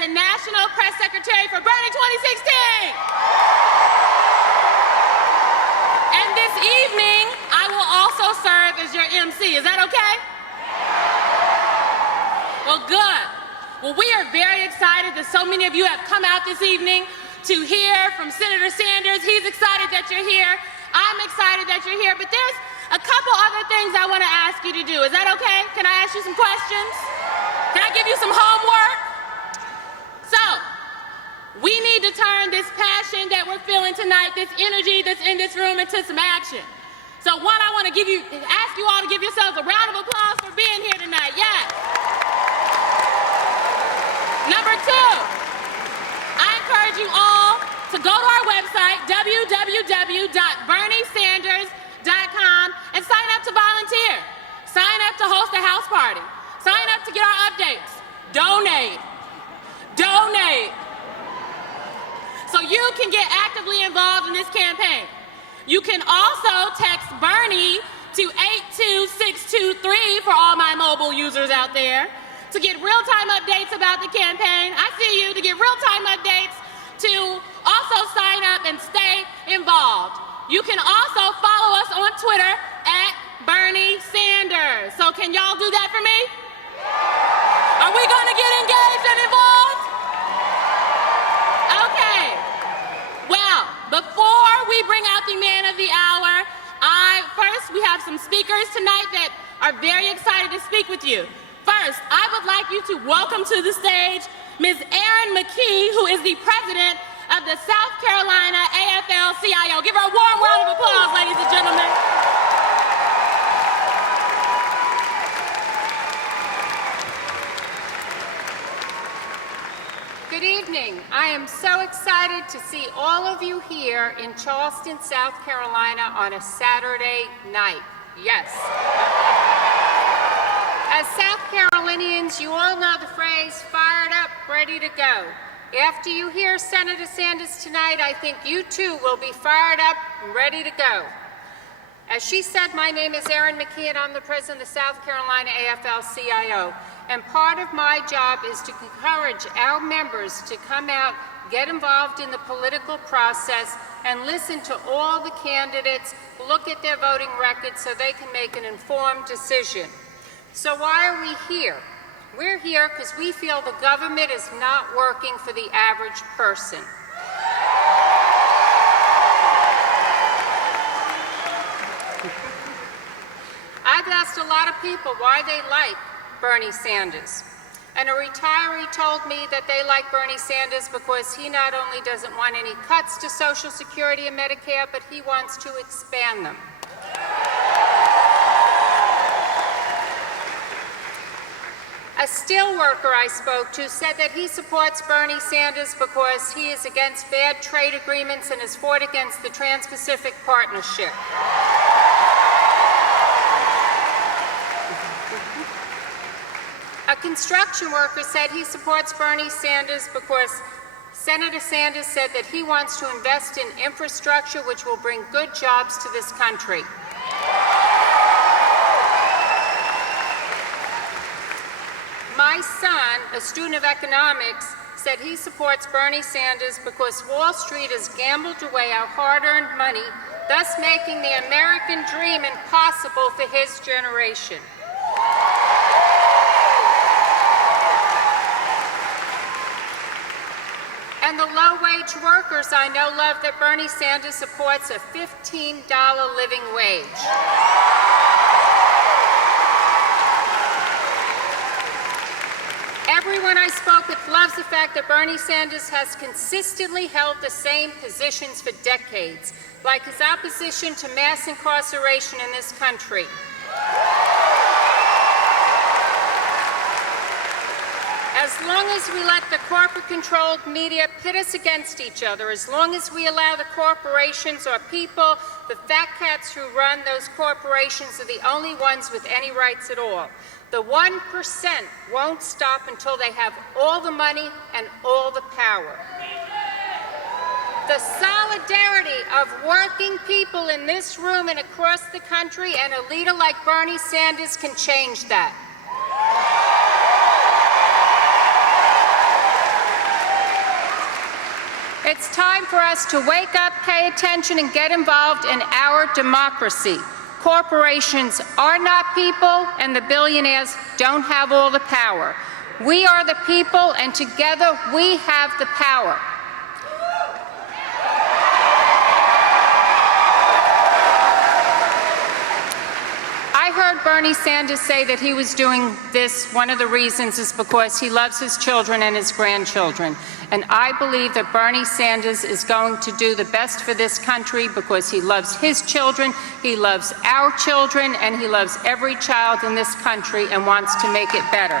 the National Press Secretary for Bernie 2016. And this evening, I will also serve as your MC. Is that okay? Well, good. Well, we are very excited that so many of you have come out this evening to hear from Senator Sanders. He's excited that you're here. I'm excited that you're here. But there's a couple other things I want to ask you to do. Is that okay? Can I ask you some questions? Can I give you some homework? So, we need to turn this passion that we're feeling tonight, this energy that's in this room, into some action. So one, I want to ask you all to give yourselves a round of applause for being here tonight. Yes. Number two, I encourage you all to go to our website, www.berniesanders.com, and sign up to volunteer. Sign up to host a house party. Sign up to get our updates. Donate. Donate. So you can get actively involved in this campaign. You can also text Bernie to 82623 for all my mobile users out there to get real-time updates about the campaign. I see you, to get real-time updates, to also sign up and stay involved. You can also follow us on Twitter at Bernie Sanders. So can y'all do that for me? Are we going to get engaged and involved? Okay. Well, before we bring out the man of the hour, first we have some speakers tonight that are very excited to speak with you. First, I would like you to welcome to the stage Ms. Erin McKee, who is the president of the South Carolina AFL-CIO. Give her a warm round of applause, ladies and gentlemen. Good evening. I am so excited to see all of you here in Charleston, South Carolina on a Saturday night. Yes. As South Carolinians, you all know the phrase, fired up, ready to go. After you hear Senator Sanders tonight, I think you too will be fired up and ready to go. As she said, my name is Erin McKee, and I'm the president of the South Carolina AFL-CIO. And part of my job is to encourage our members to come out, get involved in the political process, and listen to all the candidates, look at their voting records so they can make an informed decision. So why are we here? We're here because we feel the government is not working for the average person. I've asked a lot of people why they like Bernie Sanders. And a retiree told me that they like Bernie Sanders because he not only doesn't want any cuts to Social Security and Medicare, but he wants to expand them. A steel worker I spoke to said that he supports Bernie Sanders because he is against bad trade agreements and has fought against the Trans-Pacific Partnership. A construction worker said he supports Bernie Sanders because Senator Sanders said that he wants to invest in infrastructure which will bring good jobs to this country. My son, a student of economics, said he supports Bernie Sanders because Wall Street has gambled away our hard-earned money, thus making the American dream impossible for his generation. And the low-wage workers I know love that Bernie Sanders supports a $15 living wage. Everyone I spoke with loves the fact that Bernie Sanders has consistently held the same positions for decades, like his opposition to mass incarceration in this country. As long as we let the corporate-controlled media pit us against each other, as long as we allow the corporations or people, the fat cats who run those corporations are the only ones with any rights at all. The 1% won't stop until they have all the money and all the power. The solidarity of working people in this room and across the country and a leader like Bernie Sanders can change that. It's time for us to wake up, pay attention, and get involved in our democracy. Corporations are not people, and the billionaires don't have all the power. We are the people, and together we have the power. I heard Bernie Sanders say that he was doing this, one of the reasons is because he loves his children and his grandchildren. And I believe that Bernie Sanders is going to do the best for this country because he loves his children, he loves our children, and he loves every child in this country and wants to make it better.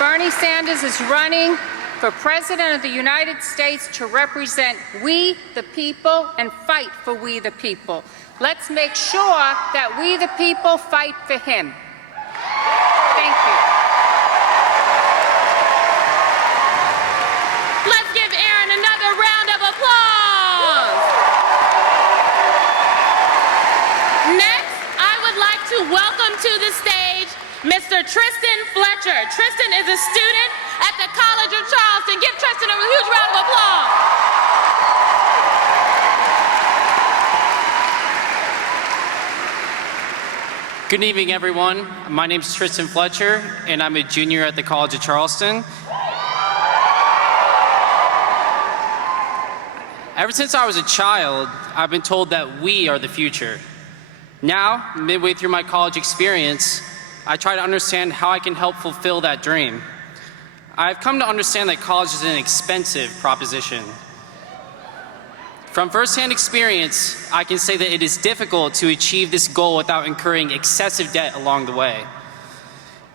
Bernie Sanders is running for President of the United States to represent we the people and fight for we the people. Let's make sure that we the people fight for him. Thank you. Let's give Aaron another round of applause. Next, I would like to welcome to the stage Mr. Tristan Fletcher. Tristan is a student at the College of Charleston. Give Tristan a huge round of applause. Good evening, everyone. My name is Tristan Fletcher, and I'm a junior at the College of Charleston. Ever since I was a child, I've been told that we are the future. Now, midway through my college experience, I try to understand how I can help fulfill that dream. I've come to understand that college is an expensive proposition. From firsthand experience, I can say that it is difficult to achieve this goal without incurring excessive debt along the way.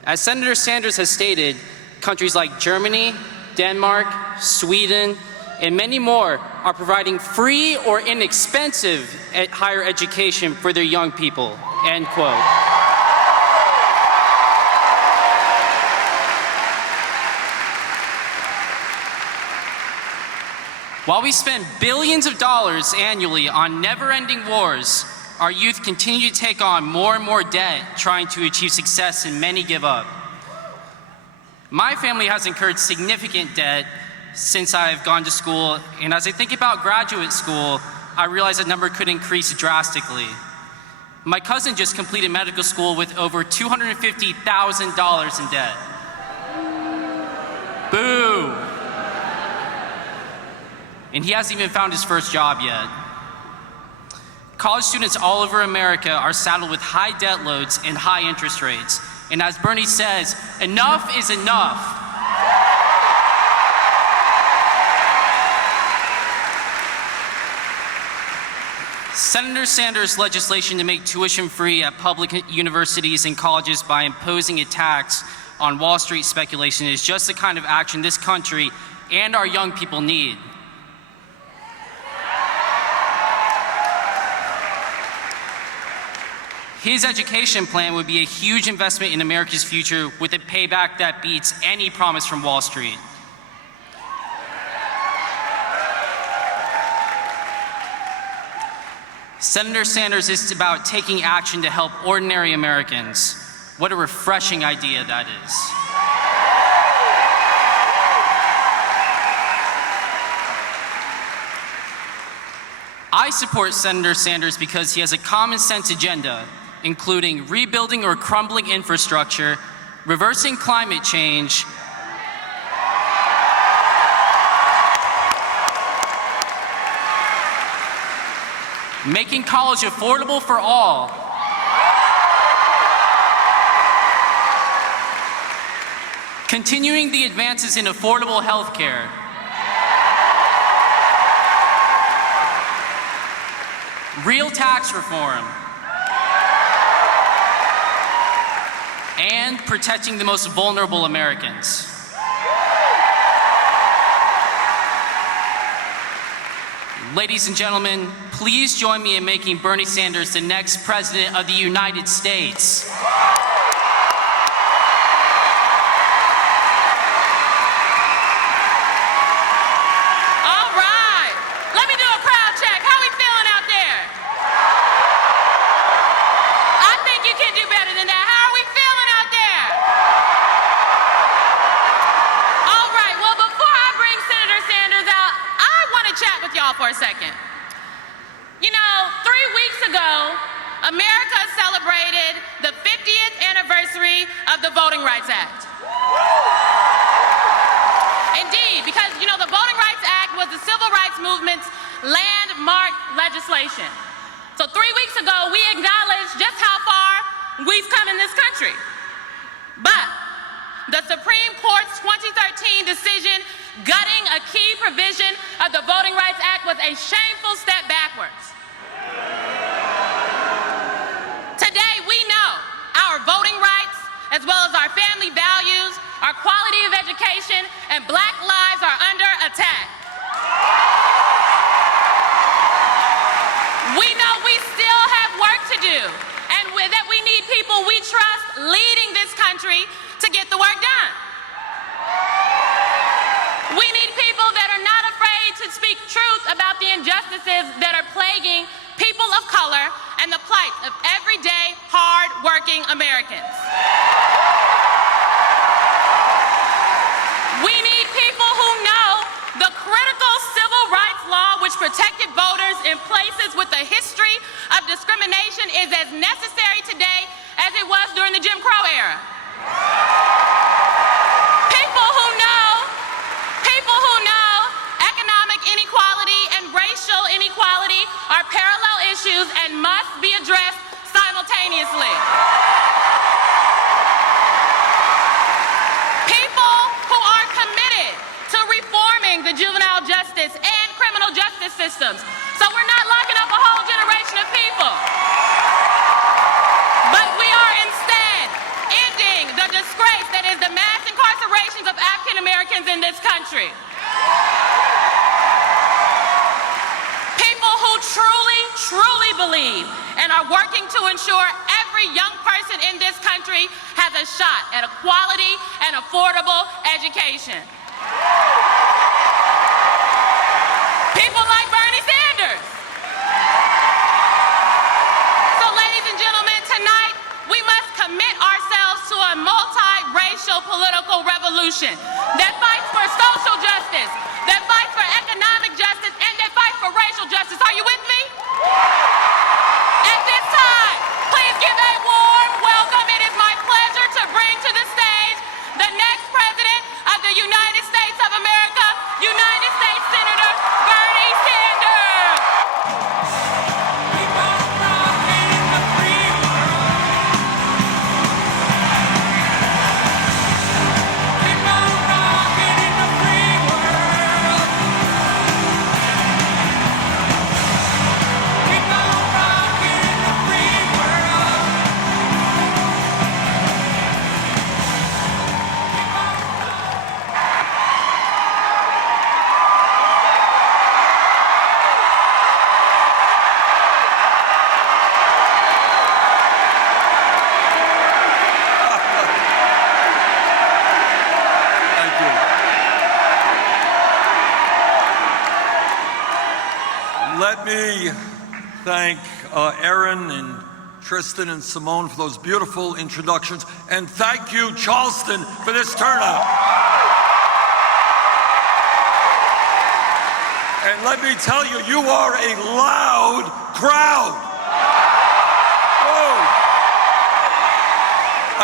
As Senator Sanders has stated, countries like Germany, Denmark, Sweden, and many more are providing free or inexpensive higher education for their young people, end quote. While we spend billions of dollars annually on never-ending wars, our youth continue to take on more and more debt trying to achieve success, and many give up. My family has incurred significant debt since I've gone to school, and as I think about graduate school, I realize that number could increase drastically. My cousin just completed medical school with over $250,000 in debt. Boo! And he hasn't even found his first job yet. College students all over America are saddled with high debt loads and high interest rates. And as Bernie says, enough is enough. Senator Sanders' legislation to make tuition free at public universities and colleges by imposing a tax on Wall Street speculation is just the kind of action this country and our young people need. His education plan would be a huge investment in America's future with a payback that beats any promise from Wall Street. Senator Sanders is about taking action to help ordinary Americans. What a refreshing idea that is. I support Senator Sanders because he has a common sense agenda, including rebuilding or crumbling infrastructure, reversing climate change, making college affordable for all, continuing the advances in affordable health care, real tax reform, and protecting the most vulnerable Americans. Ladies and gentlemen, please join me in making Bernie Sanders the next President of the United States. All right, let me do a crowd check. How we feeling out there? I think you can do better than that. How are we feeling out there? y'all for a second. You know, 3 weeks ago, America celebrated the 50th anniversary of the Voting Rights Act. Indeed, because, you know, the Voting Rights Act was the civil rights movement's landmark legislation. So 3 weeks ago, we acknowledged just how far we've come in this country. But the Supreme Court's 2013 decision gutting a key provision of the Voting Rights Act was a shameful step backwards. Today, we know our voting rights, as well as our family values, our quality of education, and Black lives are under attack. We know we still have work to do, and that we need people we trust leading this country to get the work done. We need people that are not afraid to speak truth about the injustices that are plaguing people of color and the plight of everyday, hard-working Americans. We need people who know the critical civil rights law which protected voters in places with a history of discrimination is as necessary today as it was during the Jim Crow era. People who know economic inequality and racial inequality are parallel issues and must be addressed simultaneously. People who are committed to reforming the juvenile justice and criminal justice systems, so we're not locking up a whole generation of people. But we are instead ending the disgrace that is the mass incarcerations of African Americans in this country. People who truly believe and are working to ensure every young person in this country has a shot at a quality and affordable education. People like Bernie Sanders. So, ladies and gentlemen, tonight we must commit ourselves to a multi-racial political revolution that fights for social justice, that fights for economic justice, and that fights for racial justice. Are you with me? At this time, please give a warm welcome. It is my pleasure to bring to the stage the next President of the United States of America, United States Senator Bernie Sanders. Let me thank Erin and Tristan and Simone for those beautiful introductions, and thank you, Charleston, for this turnout. And let me tell you, you are a loud crowd. Whoa.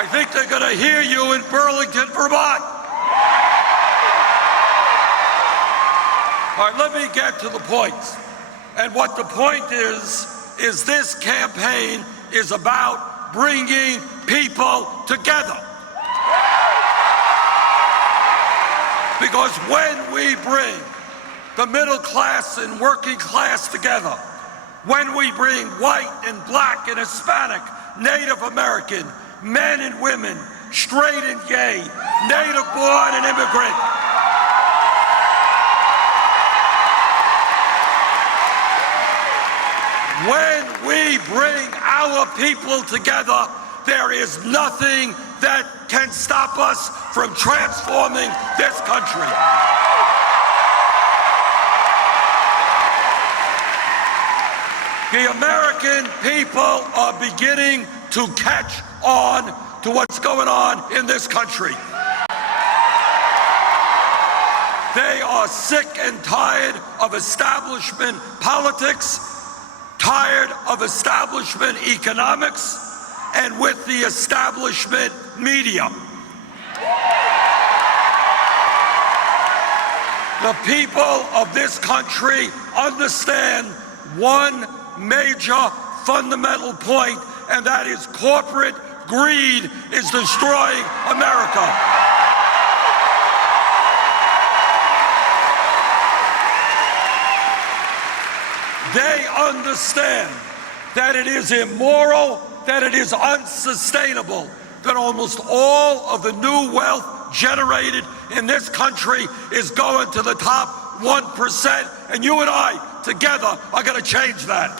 I think they're going to hear you in Burlington, Vermont. All right, let me get to the points. And what the point is this campaign is about bringing people together. Because when we bring the middle class and working class together, when we bring white and black and Hispanic, Native American, men and women, straight and gay, native born and immigrant, when we bring our people together, there is nothing that can stop us from transforming this country. The American people are beginning to catch on to what's going on in this country. They are sick and tired of establishment politics, tired of establishment economics, and with the establishment media. The people of this country understand one major fundamental point, and that is corporate greed is destroying America. They understand that it is immoral, that it is unsustainable, that almost all of the new wealth generated in this country is going to the top 1%, and you and I together are going to change that.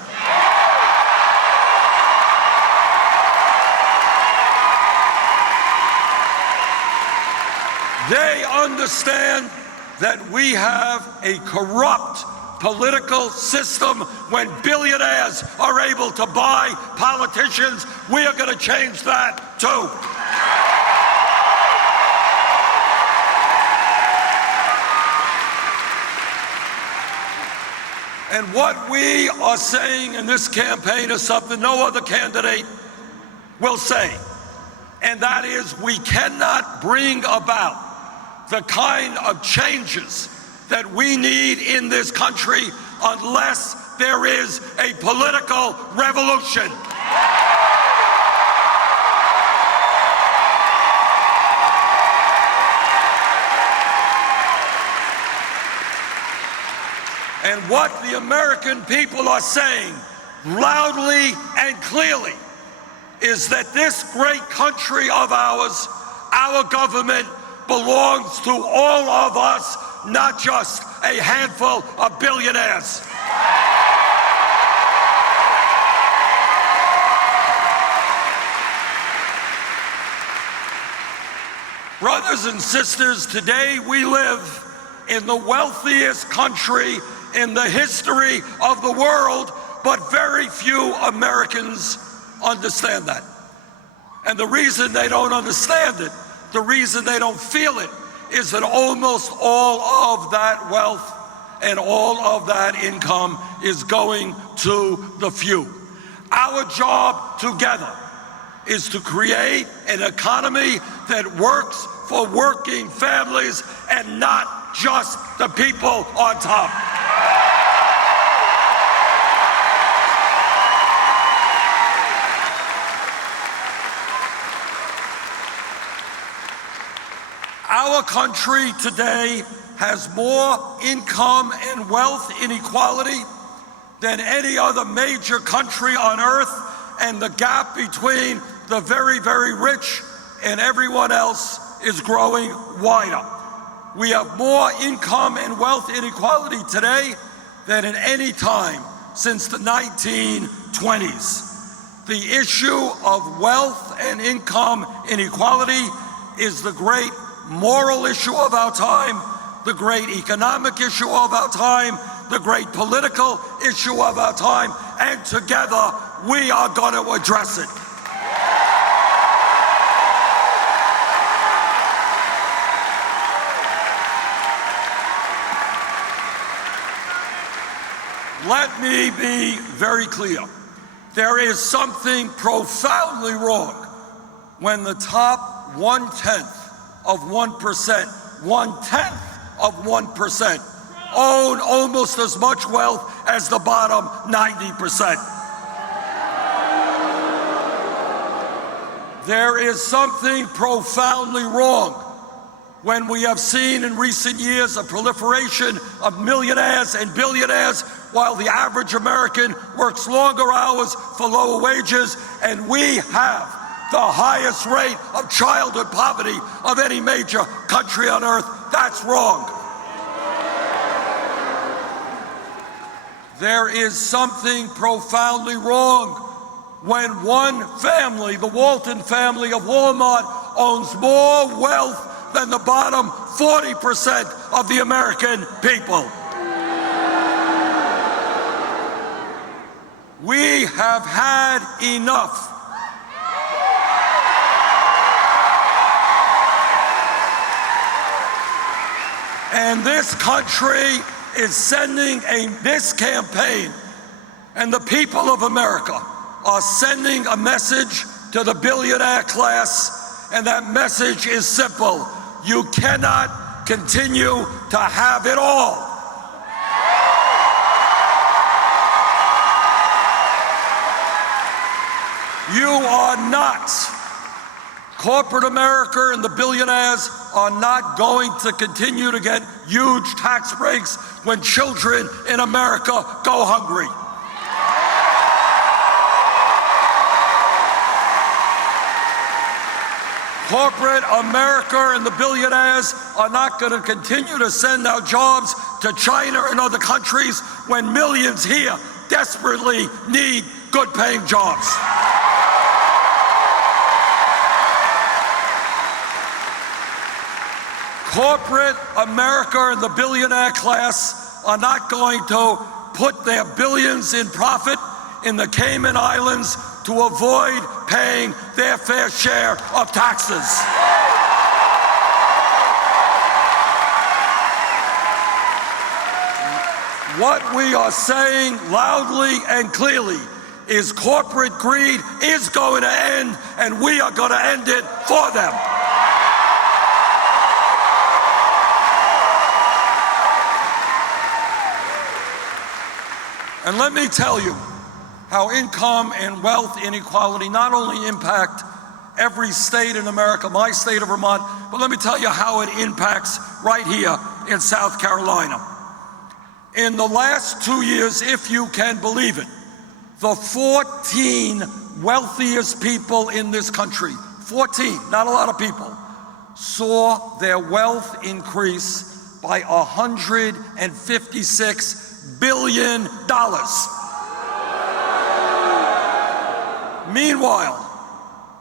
They understand that we have a corrupt political system. When billionaires are able to buy politicians, we are going to change that too. And what we are saying in this campaign is something no other candidate will say, and that is we cannot bring about the kind of changes that we need in this country unless there is a political revolution. And what the American people are saying loudly and clearly is that this great country of ours, our government, belongs to all of us, not just a handful of billionaires. Brothers and sisters, today we live in the wealthiest country in the history of the world, but very few Americans understand that. And the reason they don't understand it, the reason they don't feel it, is that almost all of that wealth and all of that income is going to the few. Our job together is to create an economy that works for working families and not just the people on top. Our country today has more income and wealth inequality than any other major country on earth, and the gap between the very, very rich and everyone else is growing wider. We have more income and wealth inequality today than at any time since the 1920s. The issue of wealth and income inequality is the great moral issue of our time, the great economic issue of our time, the great political issue of our time, and together we are going to address it. Let me be very clear. There is something profoundly wrong when the top 1/10 of 1%, 1/10 of 1%, own almost as much wealth as the bottom 90%. There is something profoundly wrong when we have seen in recent years a proliferation of millionaires and billionaires while the average American works longer hours for lower wages, and we have the highest rate of childhood poverty of any major country on earth. That's wrong. There is something profoundly wrong when one family, the Walton family of Walmart, owns more wealth than the bottom 40% of the American people. We have had enough. And this country is sending this campaign, and the people of America are sending a message to the billionaire class, and that message is simple. You cannot continue to have it all. You are not. Corporate America and the billionaires are not going to continue to get huge tax breaks when children in America go hungry. Corporate America and the billionaires are not going to continue to send our jobs to China and other countries when millions here desperately need good-paying jobs. Corporate America and the billionaire class are not going to put their billions in profit in the Cayman Islands to avoid paying their fair share of taxes. What we are saying loudly and clearly is corporate greed is going to end, and we are going to end it for them. And let me tell you how income and wealth inequality not only impact every state in America, my state of Vermont, but let me tell you how it impacts right here in South Carolina. In the last 2 years, if you can believe it, the 14 wealthiest people in this country, 14, not a lot of people, saw their wealth increase by $156 billion. Meanwhile,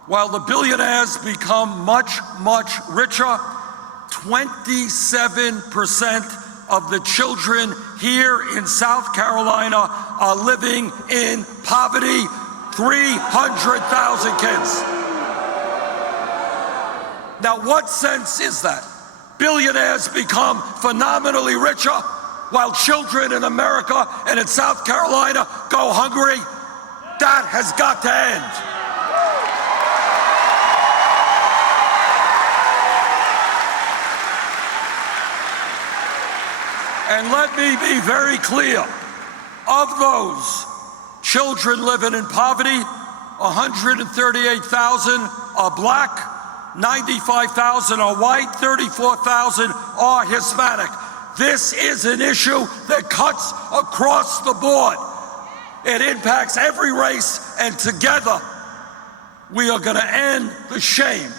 while the billionaires become much, much richer, 27% of the children here in South Carolina are living in poverty. 300,000 kids. Now, what sense is that? Billionaires become phenomenally richer while children in America and in South Carolina go hungry? That has got to end. And let me be very clear. Of those children living in poverty, 138,000 are black, 95,000 are white, 34,000 are Hispanic. This is an issue that cuts across the board. It impacts every race, and together we are going to end the shame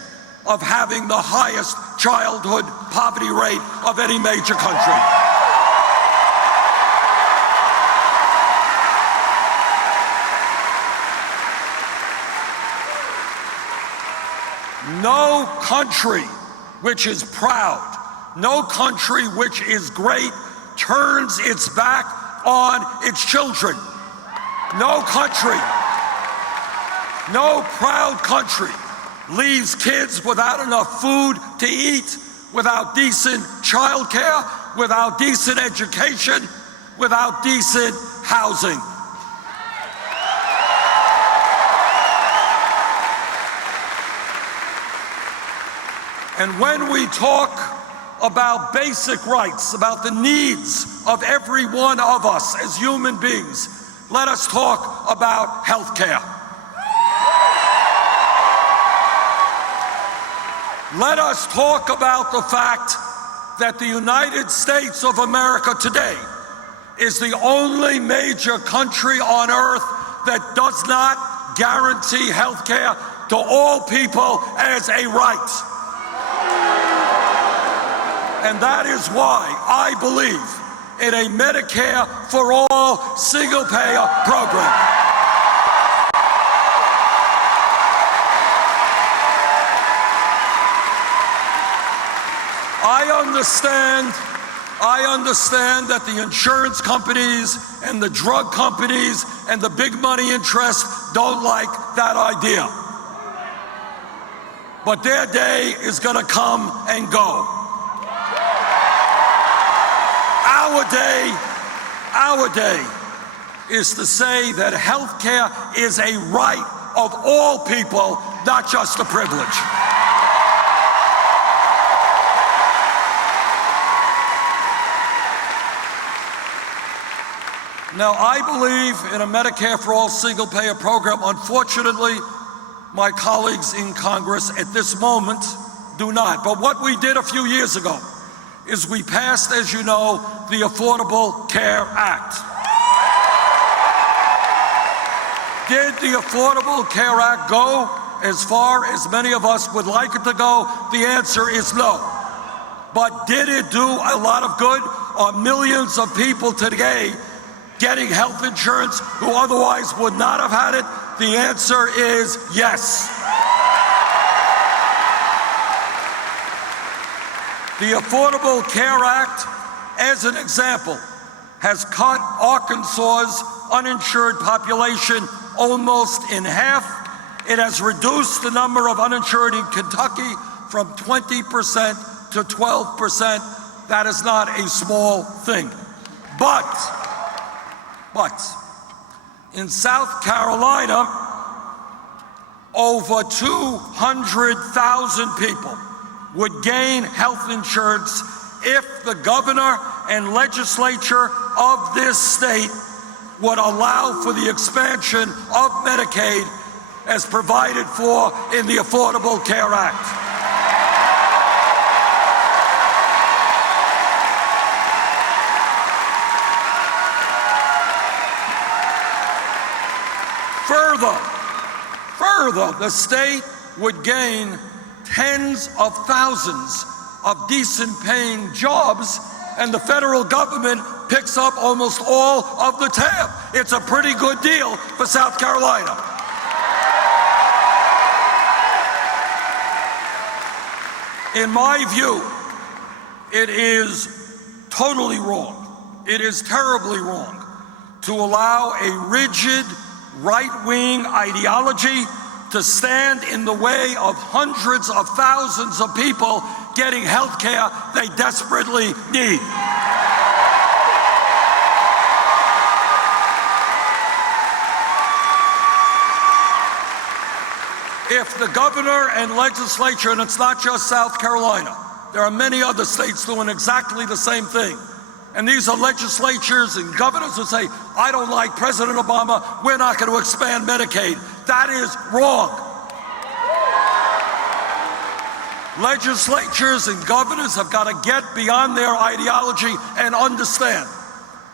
of having the highest childhood poverty rate of any major country. No country which is proud, no country which is great turns its back on its children. No country, no proud country leaves kids without enough food to eat, without decent child care, without decent education, without decent housing. And when we talk about basic rights, about the needs of every one of us as human beings, let us talk about health care. Let us talk about the fact that the United States of America today is the only major country on earth that does not guarantee health care to all people as a right. And that is why I believe in a Medicare for all single-payer program. I understand that the insurance companies and the drug companies and the big money interests don't like that idea. But their day is going to come and go. Our day is to say that health care is a right of all people, not just a privilege. Now, I believe in a Medicare for All single-payer program. Unfortunately, my colleagues in Congress at this moment do not. But what we did a few years ago is we passed, as you know, the Affordable Care Act. Did the Affordable Care Act go as far as many of us would like it to go? The answer is no. But did it do a lot of good? Are millions of people today getting health insurance who otherwise would not have had it? The answer is yes. The Affordable Care Act, as an example, has cut Arkansas's uninsured population almost in half. It has reduced the number of uninsured in Kentucky from 20% to 12%. That is not a small thing. But in South Carolina, over 200,000 people would gain health insurance if the governor and legislature of this state would allow for the expansion of Medicaid as provided for in the Affordable Care Act. Further, the state would gain tens of thousands of decent paying jobs, and the federal government picks up almost all of the tab. It's a pretty good deal for South Carolina. In my view, it is totally wrong. It is terribly wrong to allow a rigid right-wing ideology to stand in the way of hundreds of thousands of people getting health care they desperately need. If the governor and legislature, and it's not just South Carolina, there are many other states doing exactly the same thing. And these are legislatures and governors who say, I don't like President Obama, we're not going to expand Medicaid. That is wrong. Legislatures and governors have got to get beyond their ideology and understand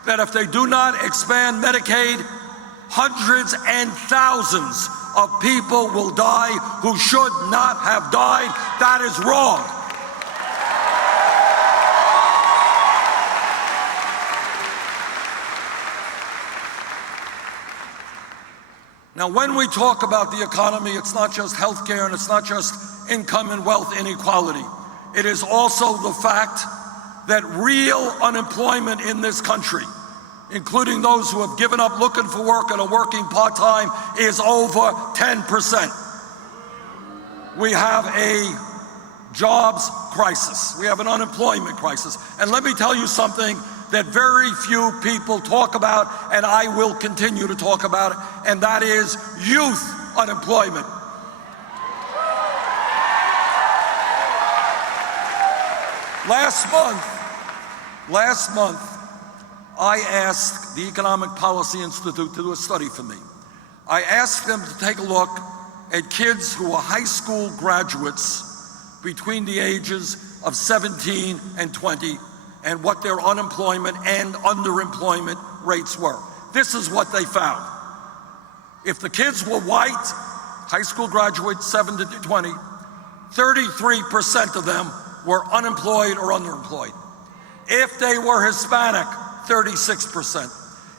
that if they do not expand Medicaid, hundreds and thousands of people will die who should not have died. That is wrong. Now, when we talk about the economy, it's not just health care and it's not just income and wealth inequality. It is also the fact that real unemployment in this country, including those who have given up looking for work and are working part-time, is over 10%. We have a jobs crisis. We have an unemployment crisis. And let me tell you something that very few people talk about, and I will continue to talk about it, and that is youth unemployment. Last month, I asked the Economic Policy Institute to do a study for me. I asked them to take a look at kids who are high school graduates between the ages of 17 and 20 and what their unemployment and underemployment rates were. This is what they found. If the kids were white, high school graduates, 7 to 20, 33% of them were unemployed or underemployed. If they were Hispanic, 36%.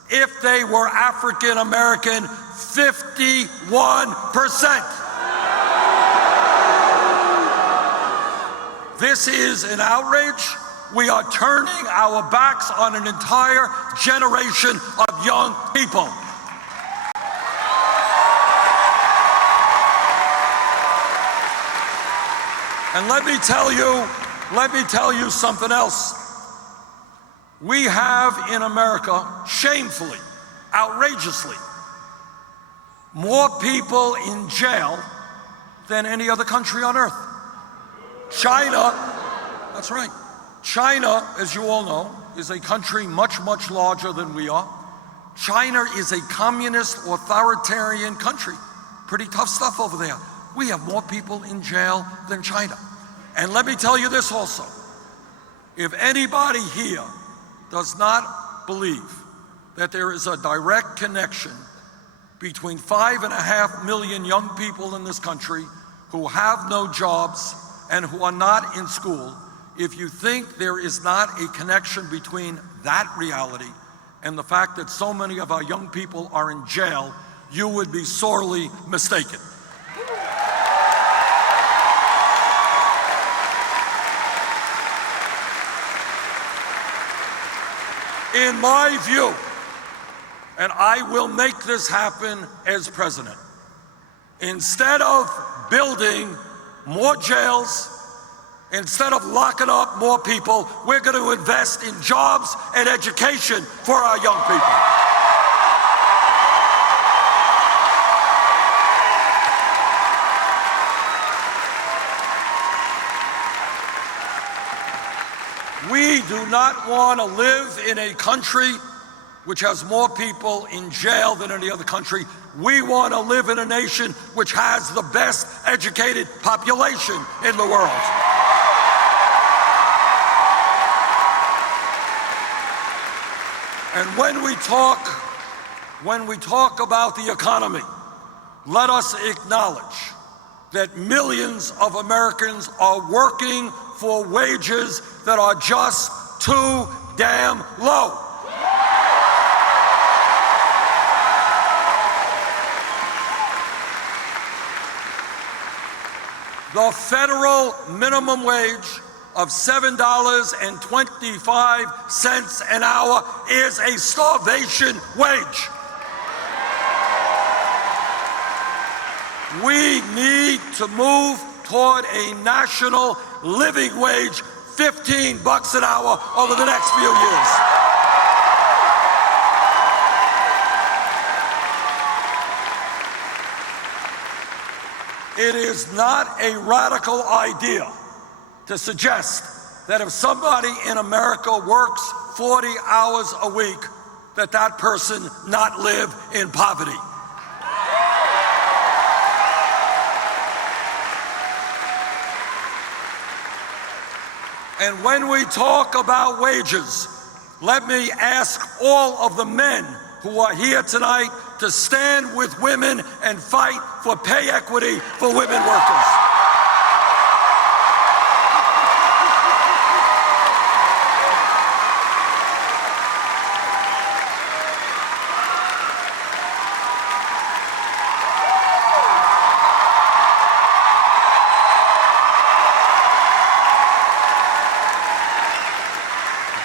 If they were African American, 51%. This is an outrage. We are turning our backs on an entire generation of young people. And let me tell you something else. We have in America, shamefully, outrageously, more people in jail than any other country on earth. China, that's right. China, as you all know, is a country much, much larger than we are. China is a communist, authoritarian country. Pretty tough stuff over there. We have more people in jail than China. And let me tell you this also. If anybody here does not believe that there is a direct connection between 5.5 million young people in this country who have no jobs and who are not in school, if you think there is not a connection between that reality and the fact that so many of our young people are in jail, you would be sorely mistaken. In my view, and I will make this happen as president, instead of building more jails, instead of locking up more people, we're going to invest in jobs and education for our young people. We do not want to live in a country which has more people in jail than any other country. We want to live in a nation which has the best educated population in the world. And when we talk about the economy, let us acknowledge that millions of Americans are working for wages that are just too damn low. The federal minimum wage of $7.25 an hour is a starvation wage. We need to move toward a national living wage, $15 an hour over the next few years. It is not a radical idea to suggest that if somebody in America works 40 hours a week, that that person not live in poverty. And when we talk about wages, let me ask all of the men who are here tonight to stand with women and fight for pay equity for women workers.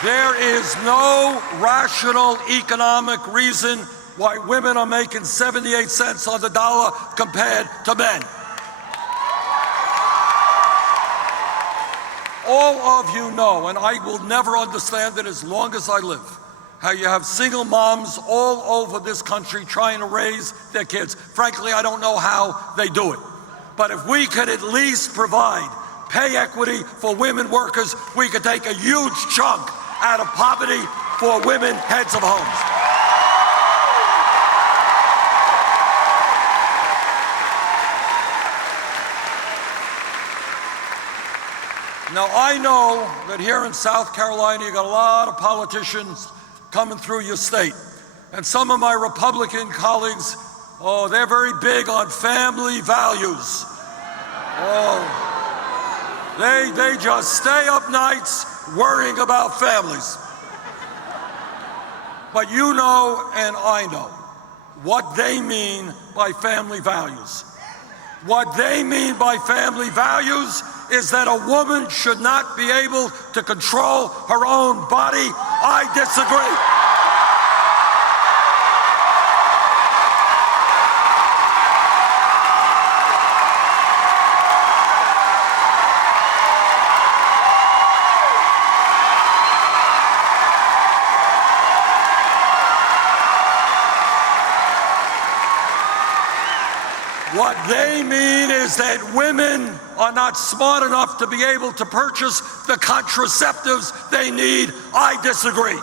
There is no rational economic reason why women are making 78 cents on the dollar compared to men. All of you know, and I will never understand it as long as I live, how you have single moms all over this country trying to raise their kids. Frankly, I don't know how they do it. But if we could at least provide pay equity for women workers, we could take a huge chunk out of poverty for women heads of homes. Now, I know that here in South Carolina, you got a lot of politicians coming through your state. And some of my Republican colleagues, oh, they're very big on family values. Oh, they just stay up nights worrying about families. But you know and I know what they mean by family values. What they mean by family values is that a woman should not be able to control her own body. I disagree. What they mean is that women are not smart enough to be able to purchase the contraceptives they need. I disagree.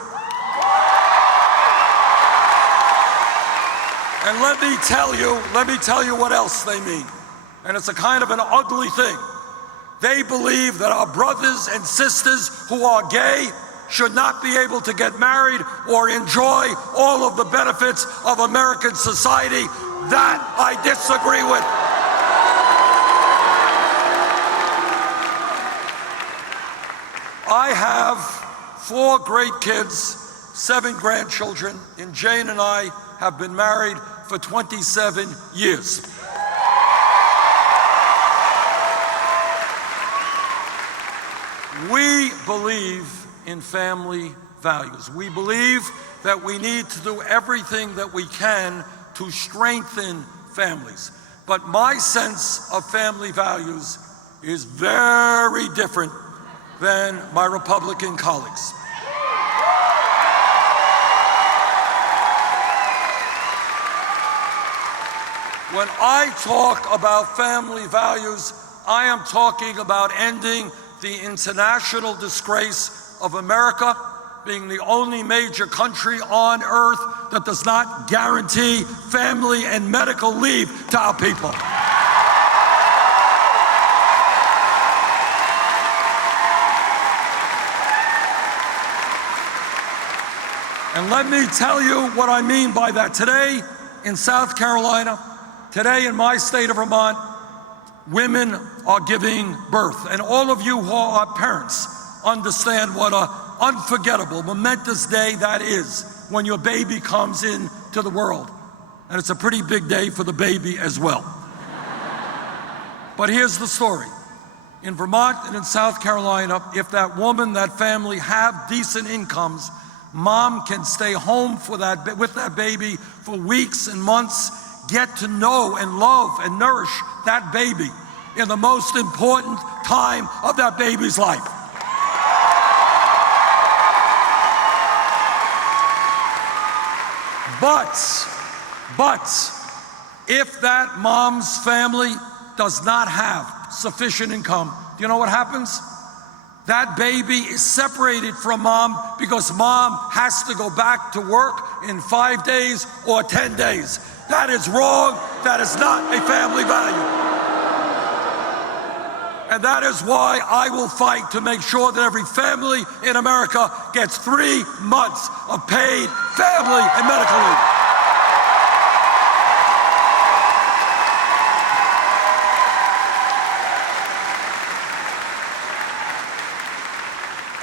And let me tell you what else they mean. And it's a kind of an ugly thing. They believe that our brothers and sisters who are gay should not be able to get married or enjoy all of the benefits of American society. That I disagree with. I have 4 great kids, 7 grandchildren, and Jane and I have been married for 27 years. We believe in family values. We believe that we need to do everything that we can to strengthen families. But my sense of family values is very different than my Republican colleagues. When I talk about family values, I am talking about ending the international disgrace of America being the only major country on earth that does not guarantee family and medical leave to our people. And let me tell you what I mean by that. Today in South Carolina, today in my state of Vermont, women are giving birth. And all of you who are parents understand what an unforgettable, momentous day that is when your baby comes into the world. And it's a pretty big day for the baby as well. But here's the story. In Vermont and in South Carolina, if that woman, that family have decent incomes, mom can stay home with that baby for weeks and months, get to know and love and nourish that baby in the most important time of that baby's life. But if that mom's family does not have sufficient income, do you know what happens? That baby is separated from mom because mom has to go back to work in 5 days or 10 days. That is wrong. That is not a family value. And that is why I will fight to make sure that every family in America gets 3 months of paid family and medical leave.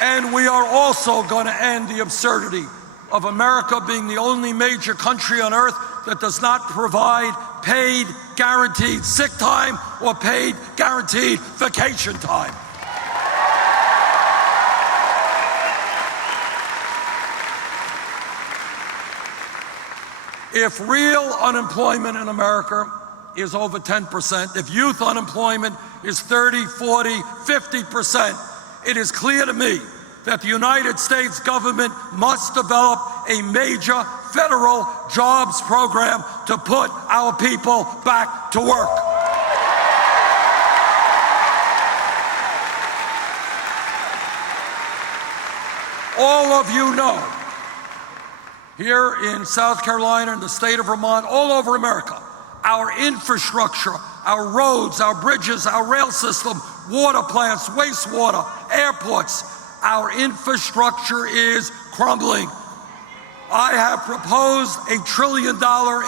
And we are also going to end the absurdity of America being the only major country on earth that does not provide paid, guaranteed sick time or paid, guaranteed vacation time. If real unemployment in America is over 10%, if youth unemployment is 30, 40, 50%, it is clear to me that the United States government must develop a major federal jobs program to put our people back to work. All of you know, here in South Carolina, in the state of Vermont, all over America, our infrastructure, our roads, our bridges, our rail system, water plants, wastewater, airports, our infrastructure is crumbling. I have proposed a $1 trillion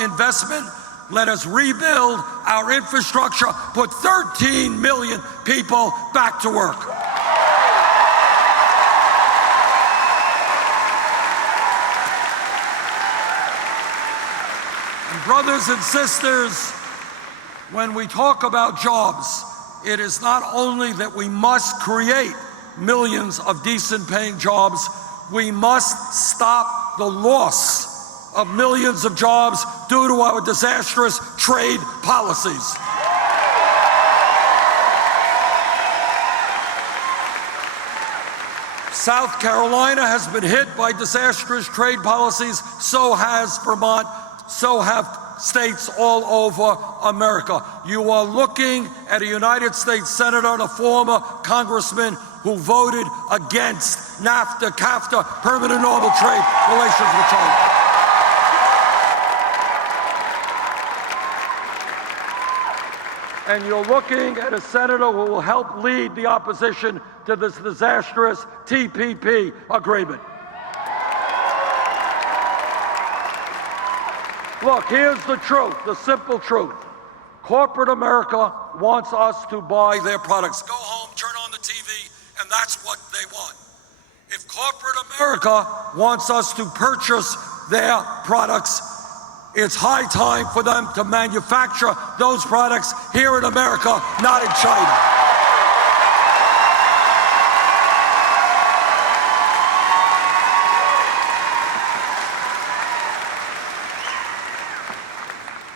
investment. Let us rebuild our infrastructure, put 13 million people back to work. And brothers and sisters, when we talk about jobs, it is not only that we must create millions of decent paying jobs, we must stop the loss of millions of jobs due to our disastrous trade policies. South Carolina has been hit by disastrous trade policies, so has Vermont, so have states all over America. You are looking at a United States Senator and a former congressman who voted against NAFTA, CAFTA, permanent normal trade relations with China. And you're looking at a senator who will help lead the opposition to this disastrous TPP agreement. Look, here's the truth, the simple truth. Corporate America wants us to buy their products. Go home, turn on the TV, and that's what they want. If corporate America wants us to purchase their products, it's high time for them to manufacture those products here in America, not in China.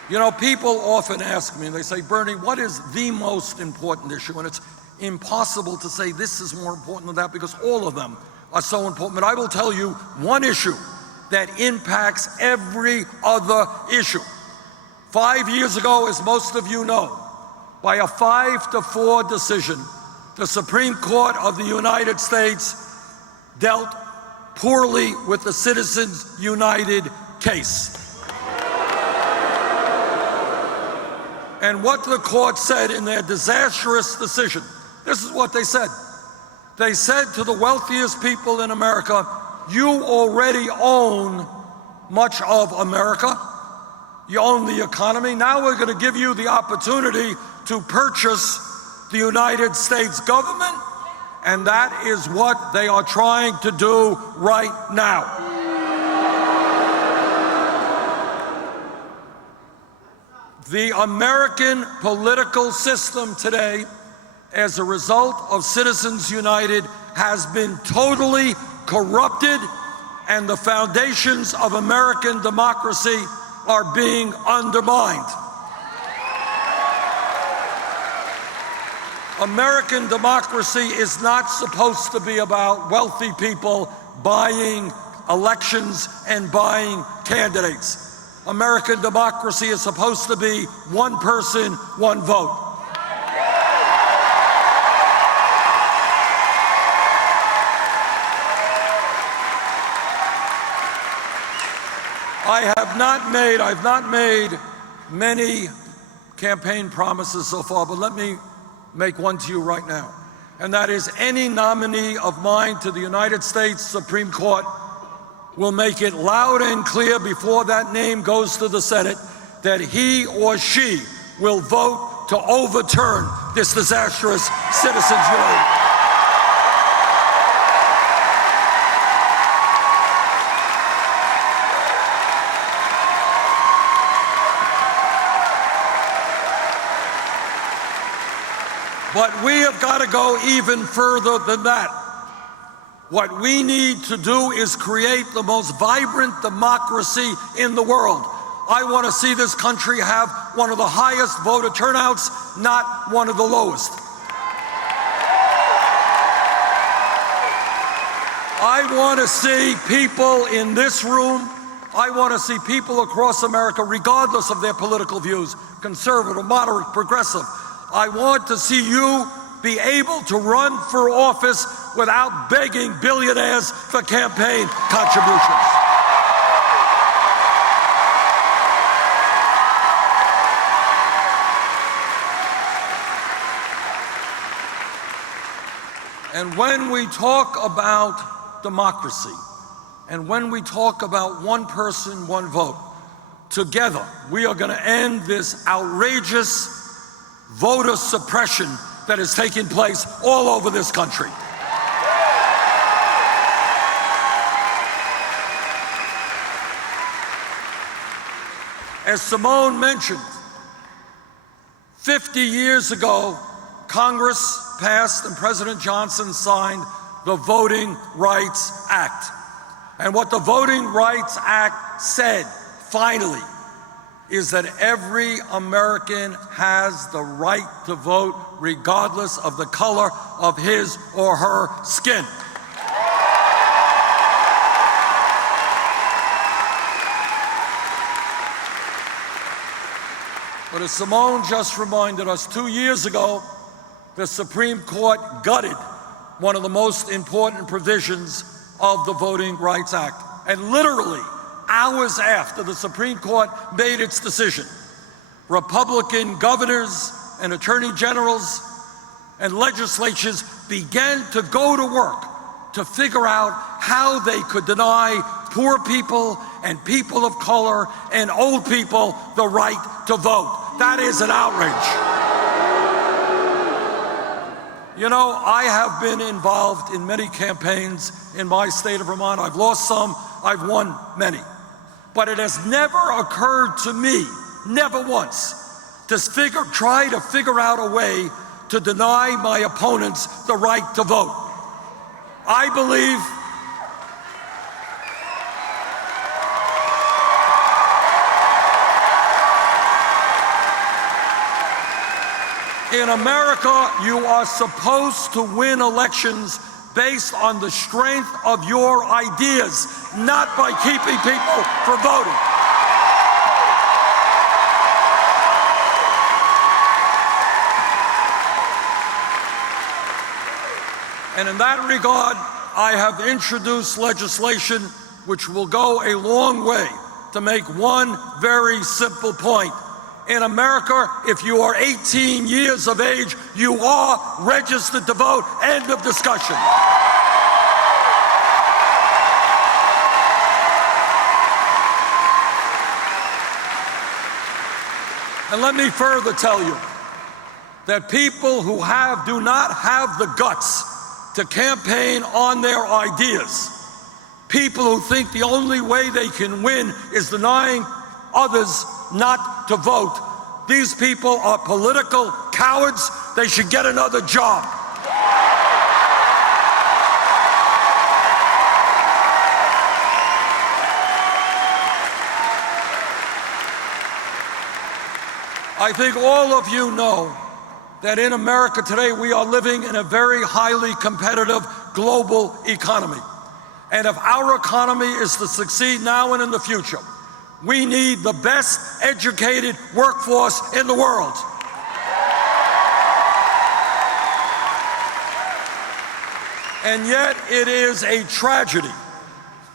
You know, people often ask me, and they say, Bernie, what is the most important issue? And it's impossible to say this is more important than that because all of them are so important. But I will tell you one issue that impacts every other issue. 5 years ago, as most of you know, by a 5-4 decision, the Supreme Court of the United States dealt poorly with the Citizens United case. And what the court said in their disastrous decision, this is what they said. They said to the wealthiest people in America, you already own much of America. You own the economy. Now we're going to give you the opportunity to purchase the United States government. And that is what they are trying to do right now. The American political system today, as a result of Citizens United, has been totally corrupted, and the foundations of American democracy are being undermined. American democracy is not supposed to be about wealthy people buying elections and buying candidates. American democracy is supposed to be one person, one vote. I've not made many campaign promises so far, but let me make one to you right now. And that is, any nominee of mine to the United States Supreme Court will make it loud and clear before that name goes to the Senate that he or she will vote to overturn this disastrous Citizens United. But we have got to go even further than that. What we need to do is create the most vibrant democracy in the world. I want to see this country have one of the highest voter turnouts, not one of the lowest. I want to see people in this room, I want to see people across America, regardless of their political views, conservative, moderate, progressive. I want to see you be able to run for office without begging billionaires for campaign contributions. And when we talk about democracy, and when we talk about one person, one vote, together we are going to end this outrageous voter suppression that is taking place all over this country. As Simone mentioned, 50 years ago, Congress passed and President Johnson signed the Voting Rights Act. And what the Voting Rights Act said, finally, is that every American has the right to vote regardless of the color of his or her skin. But as Simone just reminded us, 2 years ago, the Supreme Court gutted one of the most important provisions of the Voting Rights Act. And literally, hours after the Supreme Court made its decision, Republican governors and attorney generals and legislatures began to go to work to figure out how they could deny poor people and people of color and old people the right to vote. That is an outrage. You know, I have been involved in many campaigns in my state of Vermont. I've lost some, I've won many. But it has never occurred to me, never once, to try to figure out a way to deny my opponents the right to vote. I believe in America, you are supposed to win elections based on the strength of your ideas, not by keeping people from voting. And in that regard, I have introduced legislation which will go a long way to make one very simple point. In America, if you are 18 years of age, you are registered to vote. End of discussion. And let me further tell you that people who do not have the guts to campaign on their ideas, people who think the only way they can win is denying others not to vote, these people are political cowards. They should get another job. I think all of you know that in America today we are living in a very highly competitive global economy. And if our economy is to succeed now and in the future, we need the best educated workforce in the world. And yet it is a tragedy,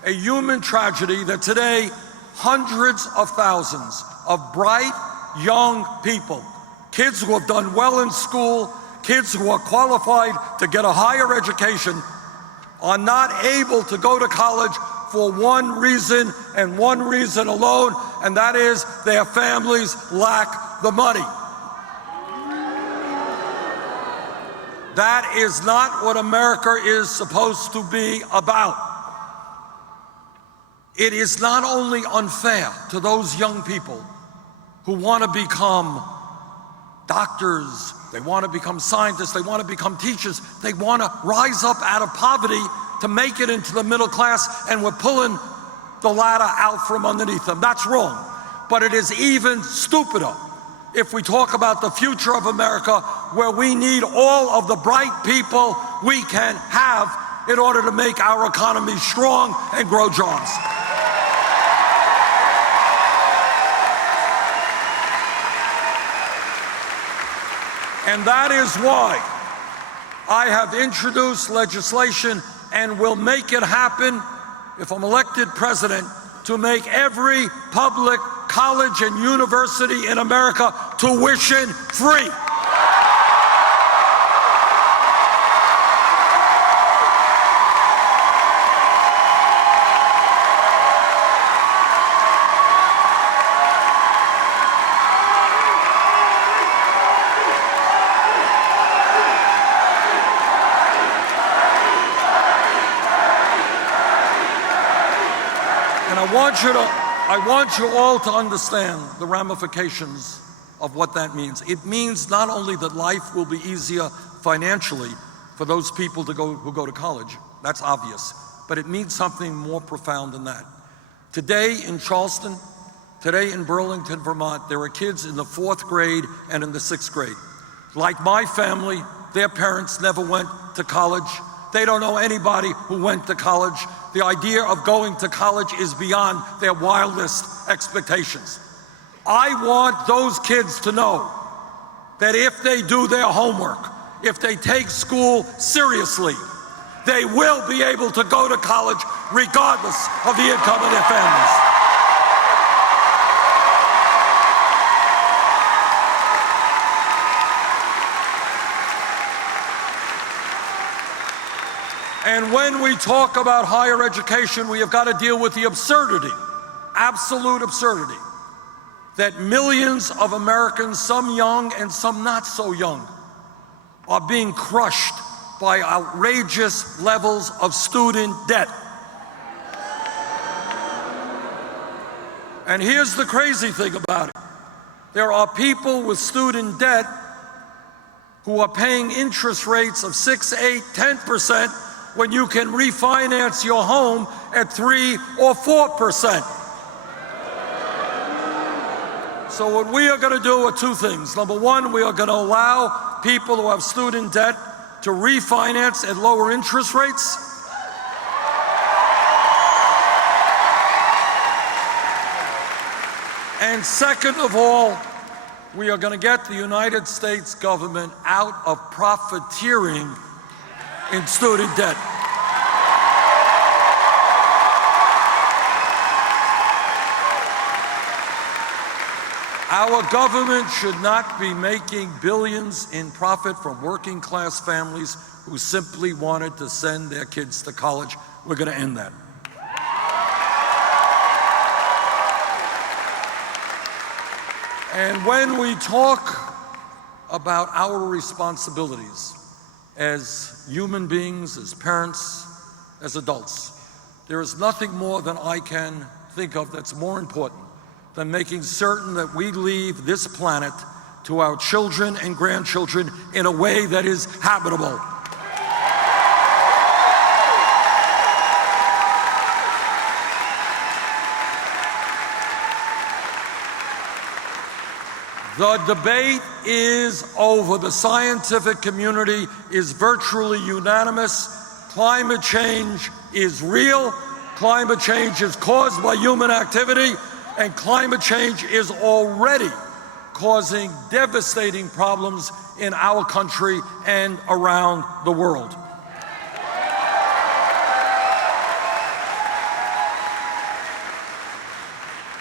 a human tragedy, that today hundreds of thousands of bright young people, kids who have done well in school, kids who are qualified to get a higher education, are not able to go to college for one reason and one reason alone, and that is their families lack the money. That is not what America is supposed to be about. It is not only unfair to those young people who want to become doctors, they want to become scientists, they want to become teachers, they want to rise up out of poverty to make it into the middle class, and we're pulling the ladder out from underneath them. That's wrong. But it is even stupider if we talk about the future of America, where we need all of the bright people we can have in order to make our economy strong and grow jobs. And that is why I have introduced legislation and will make it happen, if I'm elected president, to make every public college and university in America tuition free. I want you all to understand the ramifications of what that means. It means not only that life will be easier financially for those people who go to college, that's obvious, but it means something more profound than that. Today in Charleston, today in Burlington, Vermont, there are kids in the 4th grade and in the 6th grade. Like my family, their parents never went to college. They don't know anybody who went to college. The idea of going to college is beyond their wildest expectations. I want those kids to know that if they do their homework, if they take school seriously, they will be able to go to college regardless of the income of their families. And when we talk about higher education, we have got to deal with the absurdity, absolute absurdity, that millions of Americans, some young and some not so young, are being crushed by outrageous levels of student debt. And here's the crazy thing about it. There are people with student debt who are paying interest rates of 6, 8, 10% when you can refinance your home at 3 or 4%. So what we are going to do are two things. Number one, we are going to allow people who have student debt to refinance at lower interest rates. And second of all, we are going to get the United States government out of profiteering in student debt. Our government should not be making billions in profit from working class families who simply wanted to send their kids to college. We're going to end that. And when we talk about our responsibilities as human beings, as parents, as adults, there is nothing more than I can think of that's more important than making certain that we leave this planet to our children and grandchildren in a way that is habitable. The debate is over. The scientific community is virtually unanimous. Climate change is real. Climate change is caused by human activity, and climate change is already causing devastating problems in our country and around the world.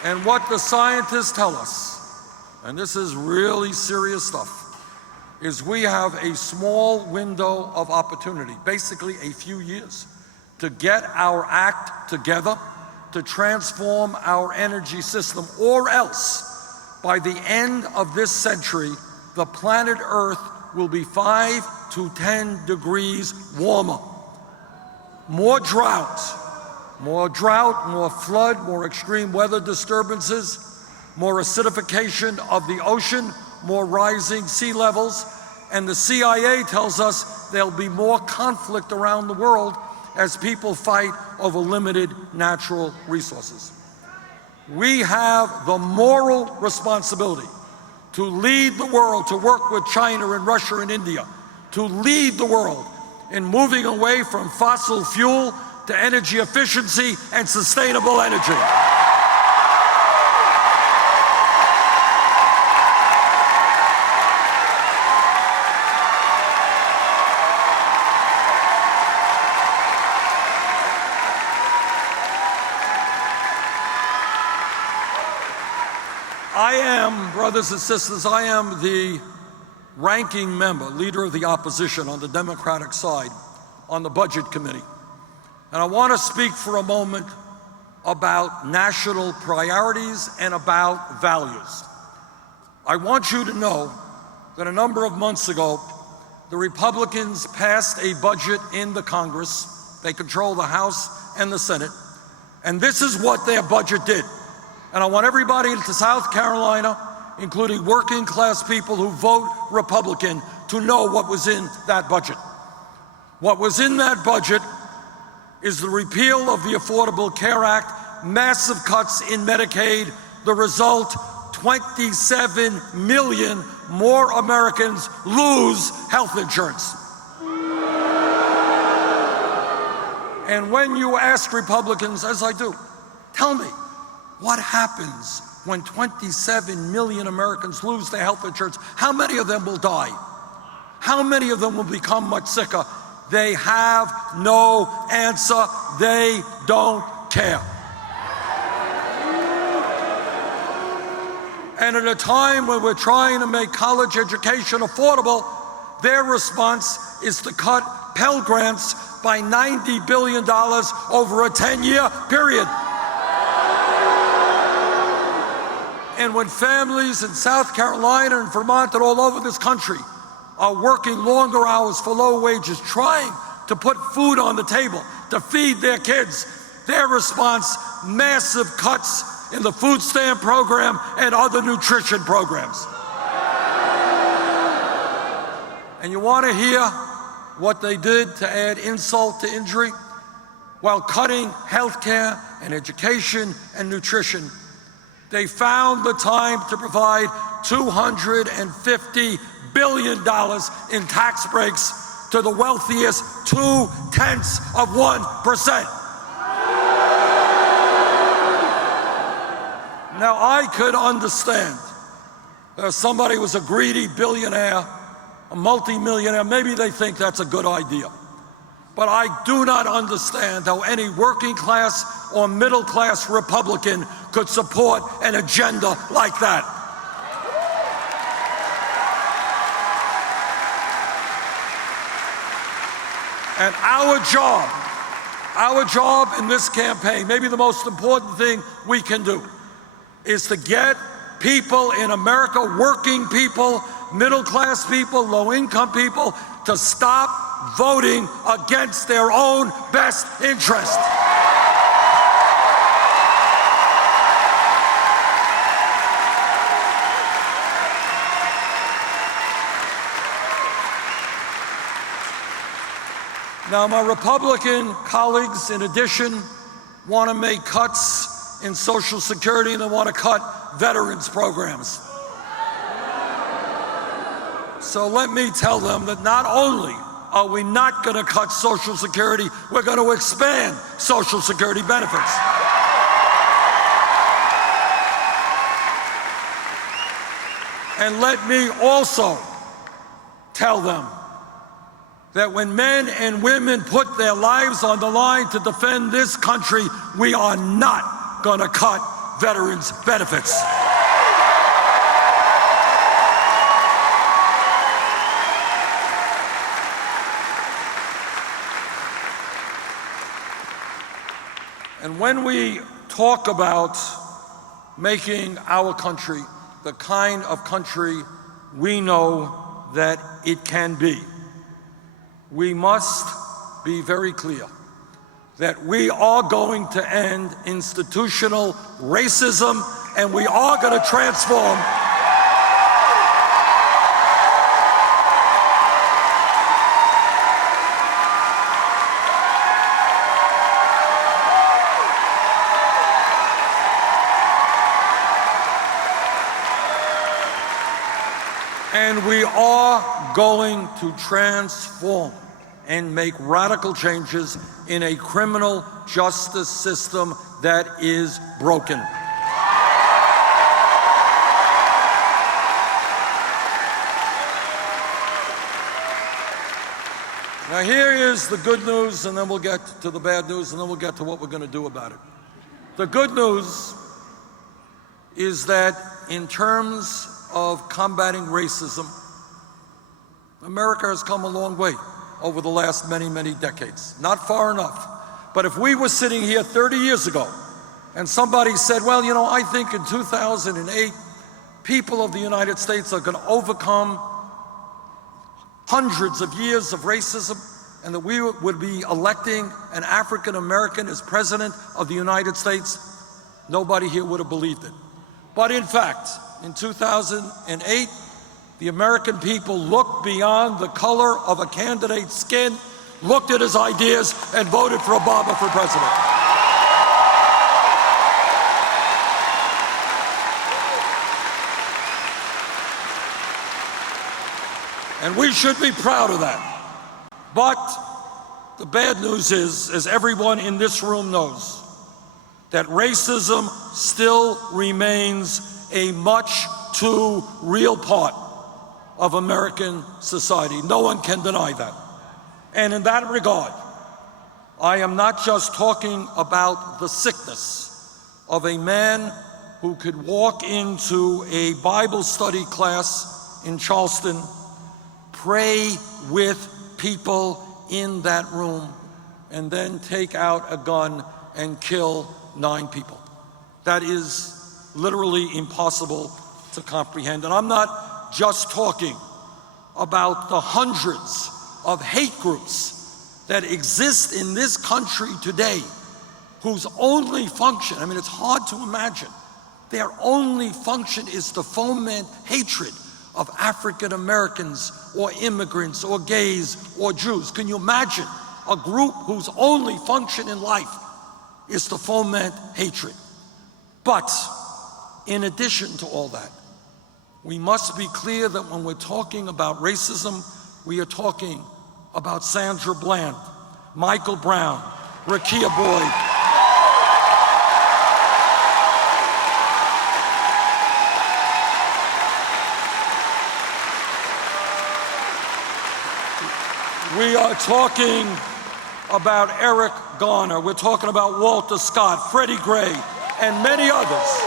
And what the scientists tell us, and this is really serious stuff, is we have a small window of opportunity, basically a few years, to get our act together, to transform our energy system, or else by the end of this century, the planet Earth will be 5 to 10 degrees warmer. More drought, more flood, more extreme weather disturbances, more acidification of the ocean, more rising sea levels, and the CIA tells us there'll be more conflict around the world as people fight over limited natural resources. We have the moral responsibility to lead the world, to work with China and Russia and India, to lead the world in moving away from fossil fuel to energy efficiency and sustainable energy. Brothers and sisters, I am the ranking member, leader of the opposition on the Democratic side on the Budget Committee. And I want to speak for a moment about national priorities and about values. I want you to know that a number of months ago, the Republicans passed a budget in the Congress. They control the House and the Senate. And this is what their budget did. And I want everybody to South Carolina, including working class people who vote Republican, to know what was in that budget. What was in that budget is the repeal of the Affordable Care Act, massive cuts in Medicaid, the result, 27 million more Americans lose health insurance. And when you ask Republicans, as I do, tell me, what happens when 27 million Americans lose their health insurance, how many of them will die? How many of them will become much sicker? They have no answer. They don't care. And at a time when we're trying to make college education affordable, their response is to cut Pell Grants by $90 billion over a 10-year period. And when families in South Carolina and Vermont and all over this country are working longer hours for low wages, trying to put food on the table to feed their kids, their response, massive cuts in the food stamp program and other nutrition programs. And you want to hear what they did to add insult to injury? While cutting health care and education and nutrition, they found the time to provide $250 billion in tax breaks to the wealthiest 0.2%. Now, I could understand if somebody was a greedy billionaire, a multimillionaire, maybe they think that's a good idea. But I do not understand how any working class or middle class Republican could support an agenda like that. And our job in this campaign, maybe the most important thing we can do, is to get people in America, working people, middle class people, low income people, to stop voting against their own best interest. Now, my Republican colleagues, in addition, want to make cuts in Social Security, and they want to cut veterans programs. So let me tell them that not only are we not going to cut Social Security, we're going to expand Social Security benefits. And let me also tell them that when men and women put their lives on the line to defend this country, we are not going to cut veterans' benefits. And when we talk about making our country the kind of country we know that it can be, we must be very clear that we are going to end institutional racism, and we are going to transform and make radical changes in a criminal justice system that is broken. Now, here is the good news, and then we'll get to the bad news, and then we'll get to what we're going to do about it. The good news is that in terms of combating racism, America has come a long way over the last many, many decades. Not far enough. But if we were sitting here 30 years ago and somebody said, well, you know, I think in 2008, people of the United States are going to overcome hundreds of years of racism, and that we would be electing an African American as president of the United States, nobody here would have believed it. But in fact, in 2008, the American people looked beyond the color of a candidate's skin, looked at his ideas, and voted for Obama for president. And we should be proud of that. But the bad news is, as everyone in this room knows, that racism still remains a much too real part of American society. No one can deny that. And in that regard, I am not just talking about the sickness of a man who could walk into a Bible study class in Charleston, pray with people in that room, and then take out a gun and kill 9 people. That is literally impossible to comprehend. And I'm not just talking about the hundreds of hate groups that exist in this country today, whose only function, I mean, it's hard to imagine, their only function is to foment hatred of African Americans or immigrants or gays or Jews. Can you imagine a group whose only function in life is to foment hatred? But in addition to all that, we must be clear that when we're talking about racism, we are talking about Sandra Bland, Michael Brown, Rekia Boyd, we are talking about Eric Garner, we're talking about Walter Scott, Freddie Gray, and many others.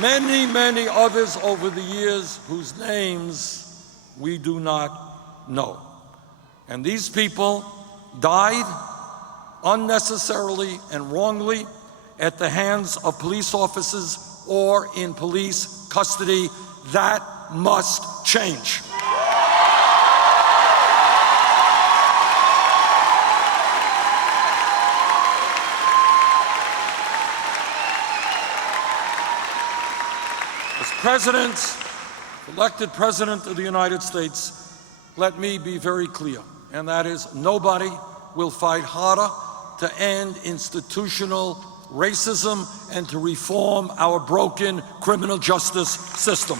Many, many others over the years whose names we do not know. And these people died unnecessarily and wrongly at the hands of police officers or in police custody. That must change. As President, elected President of the United States, let me be very clear, and that is nobody will fight harder to end institutional racism and to reform our broken criminal justice system.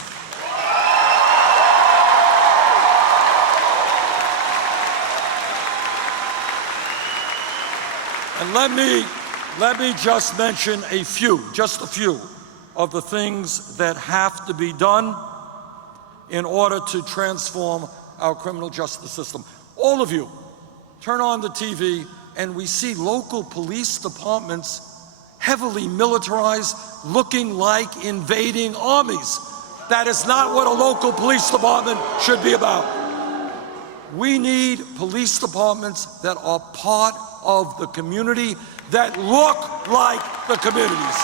And let me just mention just a few of the things that have to be done in order to transform our criminal justice system. All of you, turn on the TV and we see local police departments heavily militarized, looking like invading armies. That is not what a local police department should be about. We need police departments that are part of the community, that look like the communities.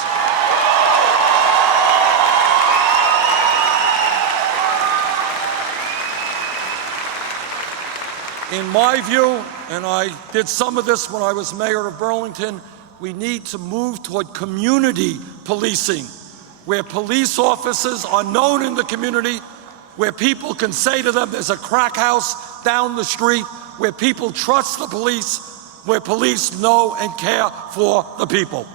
In my view, and I did some of this when I was mayor of Burlington, we need to move toward community policing, where police officers are known in the community, where people can say to them, there's a crack house down the street, where people trust the police, where police know and care for the people.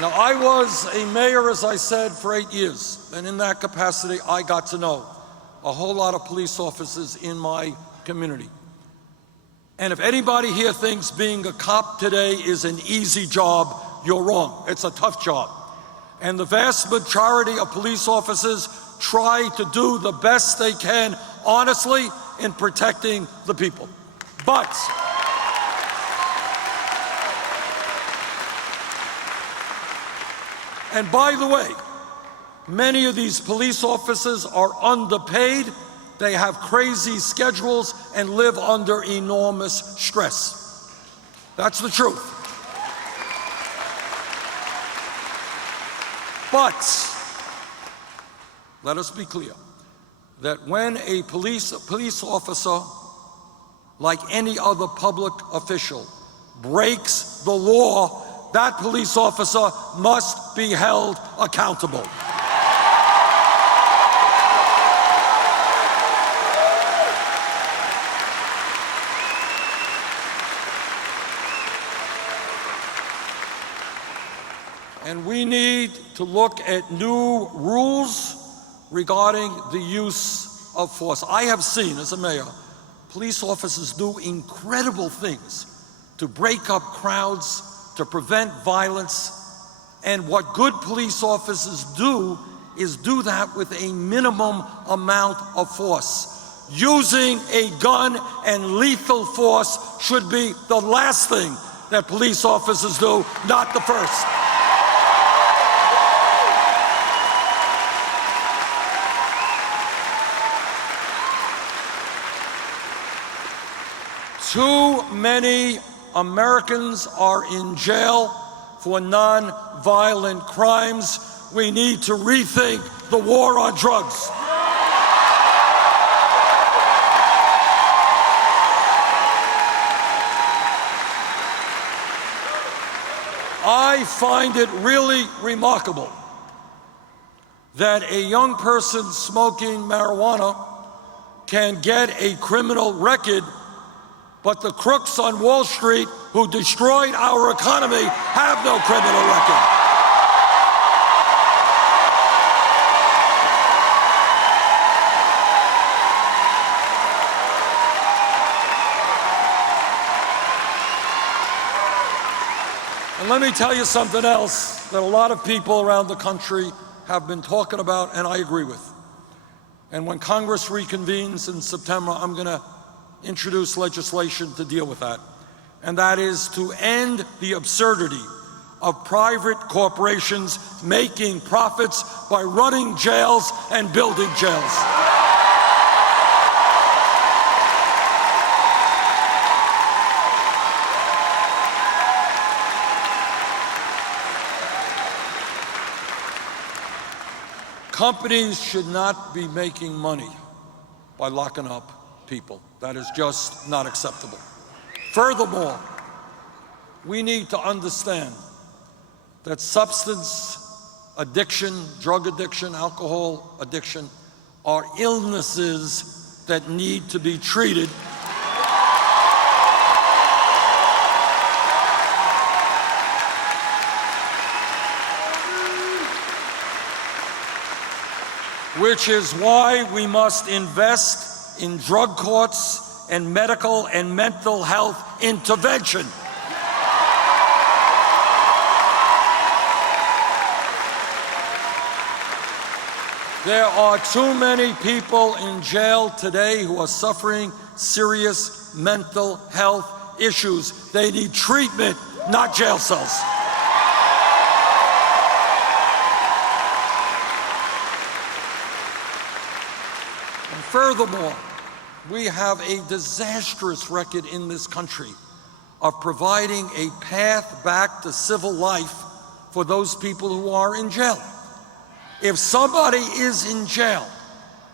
Now, I was a mayor, as I said, for 8 years, and in that capacity, I got to know a whole lot of police officers in my community. And if anybody here thinks being a cop today is an easy job, you're wrong. It's a tough job. And the vast majority of police officers try to do the best they can, honestly, in protecting the people. But and by the way, many of these police officers are underpaid, they have crazy schedules, and live under enormous stress. That's the truth. But let us be clear that when a police officer, like any other public official, breaks the law, that police officer must be held accountable. And we need to look at new rules regarding the use of force. I have seen, as a mayor, police officers do incredible things to break up crowds, to prevent violence, and what good police officers do is do that with a minimum amount of force. Using a gun and lethal force should be the last thing that police officers do, not the first. Too many Americans are in jail for non-violent crimes. We need to rethink the war on drugs. I find it really remarkable that a young person smoking marijuana can get a criminal record, but the crooks on Wall Street who destroyed our economy have no criminal record. And let me tell you something else that a lot of people around the country have been talking about, and I agree with. And when Congress reconvenes in September, I'm going to introduce legislation to deal with that. And that is to end the absurdity of private corporations making profits by running jails and building jails. Companies should not be making money by locking up people. That is just not acceptable. Furthermore, we need to understand that substance addiction, drug addiction, alcohol addiction are illnesses that need to be treated. Which is why we must invest in drug courts and medical and mental health intervention. There are too many people in jail today who are suffering serious mental health issues. They need treatment, not jail cells. Furthermore, we have a disastrous record in this country of providing a path back to civil life for those people who are in jail. If somebody is in jail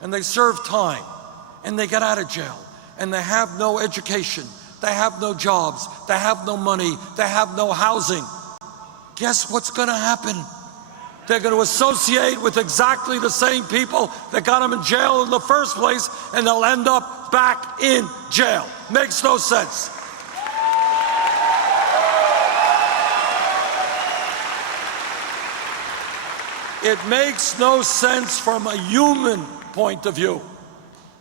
and they serve time and they get out of jail and they have no education, they have no jobs, they have no money, they have no housing, guess what's going to happen? They're going to associate with exactly the same people that got them in jail in the first place, and they'll end up back in jail. Makes no sense. It makes no sense from a human point of view,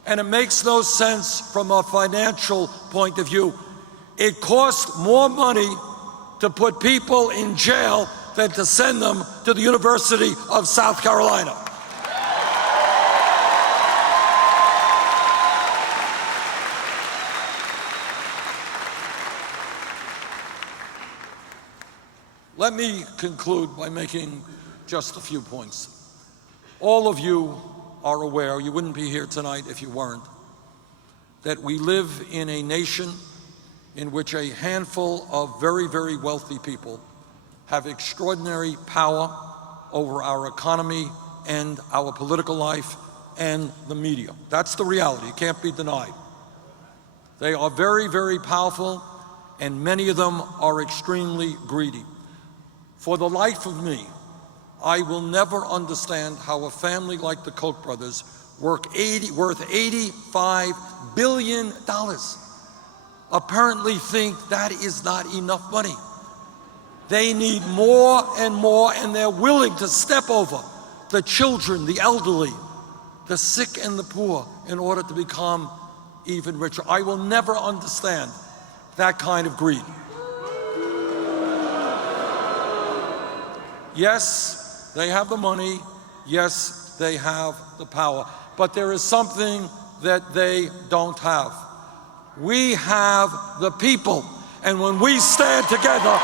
and it makes no sense from a financial point of view. It costs more money to put people in jail than to send them to the University of South Carolina. Let me conclude by making just a few points. All of you are aware, you wouldn't be here tonight if you weren't, that we live in a nation in which a handful of very, very wealthy people have extraordinary power over our economy and our political life and the media. That's the reality. It can't be denied. They are very, very powerful, and many of them are extremely greedy. For the life of me, I will never understand how a family like the Koch brothers, worth $85 billion, apparently think that is not enough money. They need more and more, and they're willing to step over the children, the elderly, the sick and the poor in order to become even richer. I will never understand that kind of greed. Yes, they have the money. Yes, they have the power. But there is something that they don't have. We have the people. And when we stand together,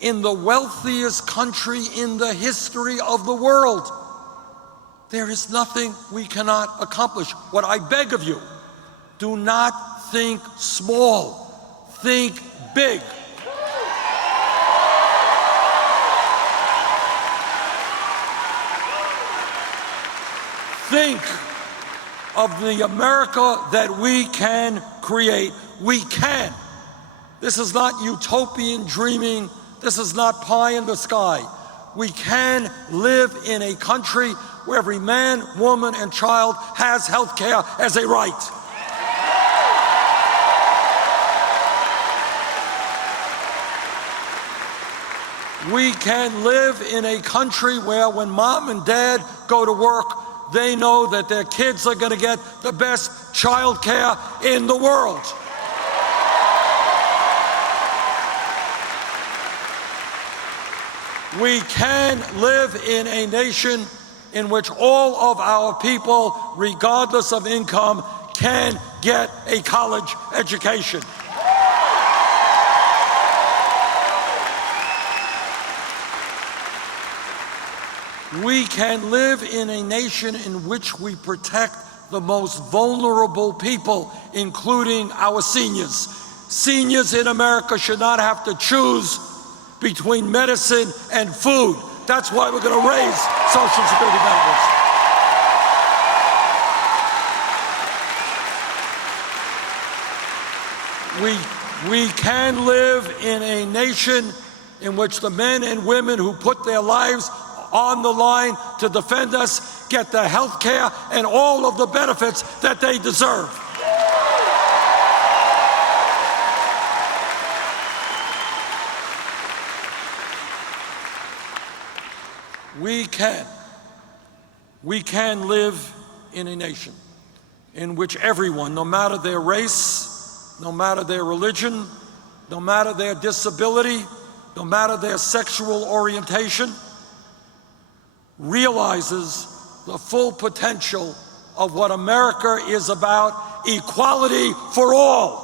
in the wealthiest country in the history of the world, there is nothing we cannot accomplish. What I beg of you, do not think small, think big. Think of the America that we can create. We can. This is not utopian dreaming. This is not pie in the sky. We can live in a country where every man, woman, and child has health care as a right. We can live in a country where when mom and dad go to work, they know that their kids are going to get the best child care in the world. We can live in a nation in which all of our people, regardless of income, can get a college education. We can live in a nation in which we protect the most vulnerable people, including our seniors. Seniors in America should not have to choose between medicine and food. That's why we're going to raise Social Security benefits. We can live in a nation in which the men and women who put their lives on the line to defend us get the health care and all of the benefits that they deserve. We can live in a nation in which everyone, no matter their race, no matter their religion, no matter their disability, no matter their sexual orientation, realizes the full potential of what America is about: equality for all.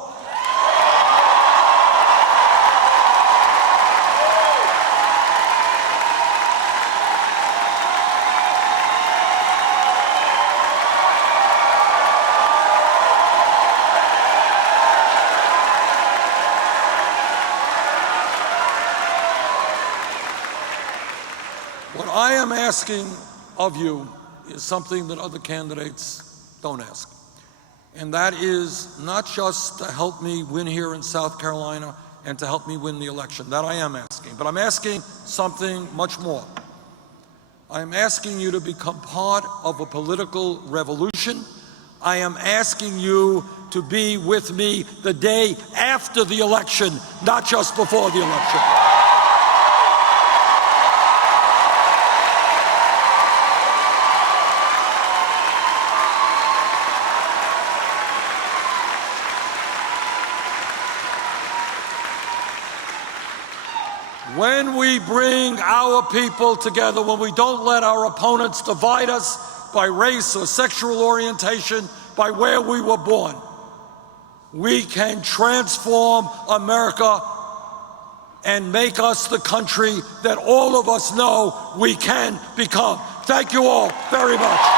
What I am asking of you is something that other candidates don't ask. And that is not just to help me win here in South Carolina and to help me win the election. That I am asking. But I'm asking something much more. I'm asking you to become part of a political revolution. I am asking you to be with me the day after the election, not just before the election. When we bring our people together, when we don't let our opponents divide us by race or sexual orientation, by where we were born, we can transform America and make us the country that all of us know we can become. Thank you all very much.